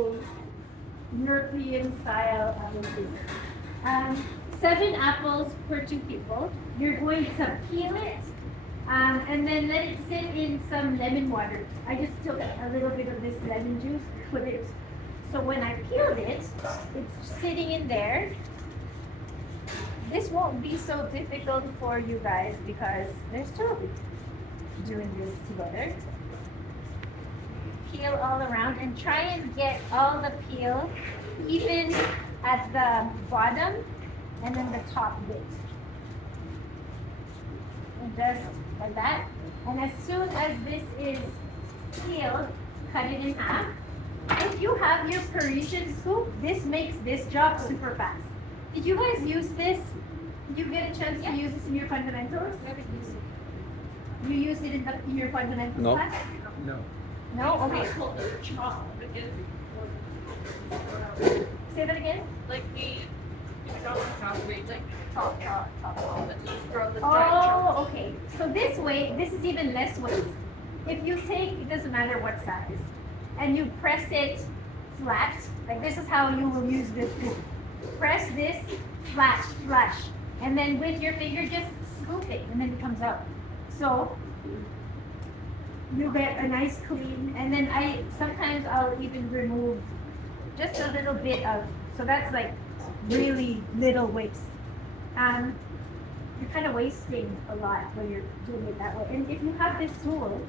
old European style apple juice. 7 apples per 2 people. You're going to peel it and then let it sit in some lemon water. I just took a little bit of this lemon juice, put it. So when I peeled it, it's sitting in there. This won't be so difficult for you guys because there's 2 of you doing this together. Peel all around and try and get all the peel even at the bottom and then the top bit. And just like that. And as soon as this is peeled, cut it in half. If you have your Parisian scoop, this makes this job super fast. Did you guys use this? Did you get a chance to use this in your fundamentals? You used it in your fundamentals No. class? No. No? Okay. Say that again? Like the chocolate, like top, but just throw the Oh, okay. So this way, this is even less weight. If you take, it doesn't matter what size, and you press it flat, like this is how you will use this scoop. Press this flat, flush, and then with your finger just scoop it, and then it comes out. So you get a nice clean, and then sometimes I'll even remove just a little bit of, so that's like really little waste. You're kind of wasting a lot when you're doing it that way. And if you have this tool,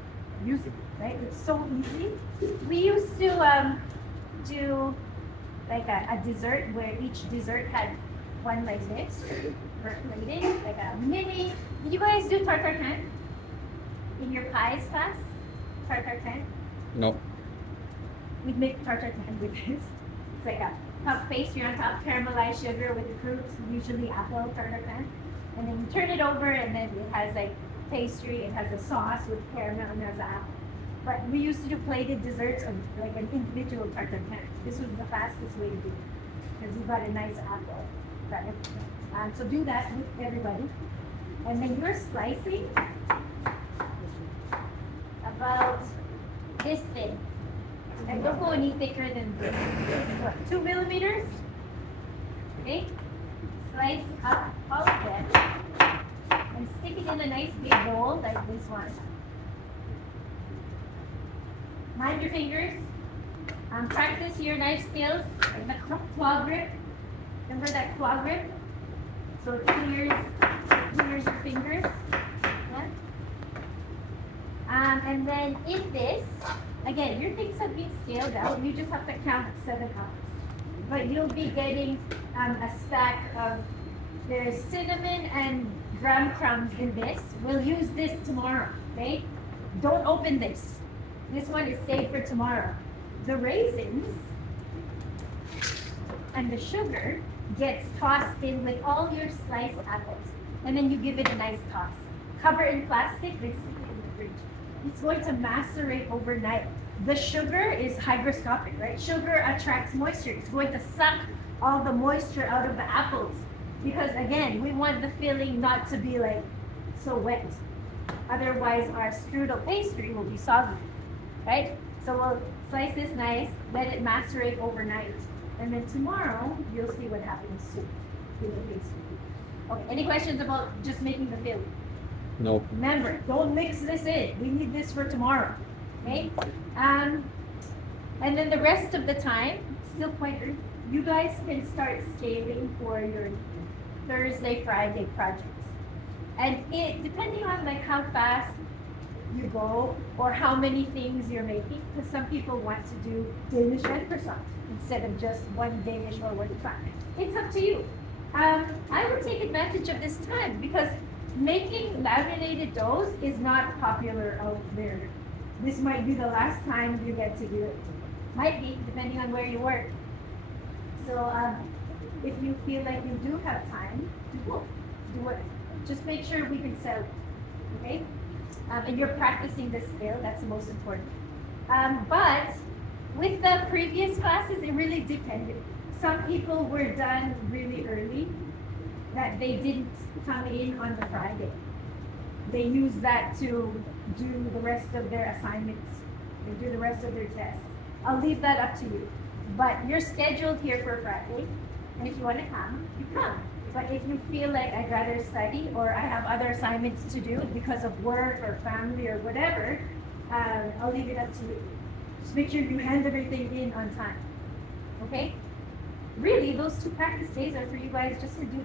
use it, right? It's so easy. We used to do like a dessert where each dessert had one like this for plating, like a mini. Did you guys do tartare in your pies class? Tartare? No. We'd make tartare with this. It's like a puff pastry on top, caramelized sugar with the fruits, usually apple tartare. And then you turn it over and then it has like pastry, it has a sauce with caramel and has the apple. But we used to do plated desserts of like an individual tartare. This was the fastest way to do it because you got a nice apple. So do that with everybody. And then you're slicing about this thin. And don't go any thicker than this. This is what, 2 millimeters? Okay? Slice up all of them and stick it in a nice big bowl like this one. Mind your fingers. Practice your knife skills, like the claw grip. Remember that claw grip? So it clears your fingers. Yeah? And then in this, again, your things have been scaled out. You just have to count 7 hours. But you'll be getting a stack of, there's cinnamon and graham crumbs in this. We'll use this tomorrow, okay? Don't open this. This one is saved for tomorrow. The raisins and the sugar gets tossed in with all your sliced apples. And then you give it a nice toss. Cover in plastic, then stick it in the fridge. It's going to macerate overnight. The sugar is hygroscopic, right? Sugar attracts moisture. It's going to suck all the moisture out of the apples. Because again, we want the filling not to be like so wet. Otherwise our strudel pastry will be soggy, right? So we'll slice this nice, let it macerate overnight. And then tomorrow, you'll see what happens to the pastry. Okay, any questions about just making the filling? No. Remember, don't mix this in. We need this for tomorrow. Okay? And then the rest of the time, still quite early, you guys can start scaling for your Thursday, Friday projects. And it depending on like how fast you go or how many things you're making, because some people want to do Danish red croissant instead of just one Danish or one fat. It's up to you. I would take advantage of this time because making laminated doughs is not popular out there. This might be the last time you get to do it. Might be, depending on where you work. So if you feel like you do have time, do it. Just make sure we can sell it, okay? And you're practicing the skill, that's the most important. But with the previous classes, it really depended. Some people were done really early, that they didn't come in on the Friday. They use that to do the rest of their assignments. They do the rest of their tests. I'll leave that up to you. But you're scheduled here for Friday, and if you want to come, you come. But if you feel like I'd rather study or I have other assignments to do because of work or family or whatever, I'll leave it up to you. Just make sure you hand everything in on time. Okay? Really, those 2 practice days are for you guys just to do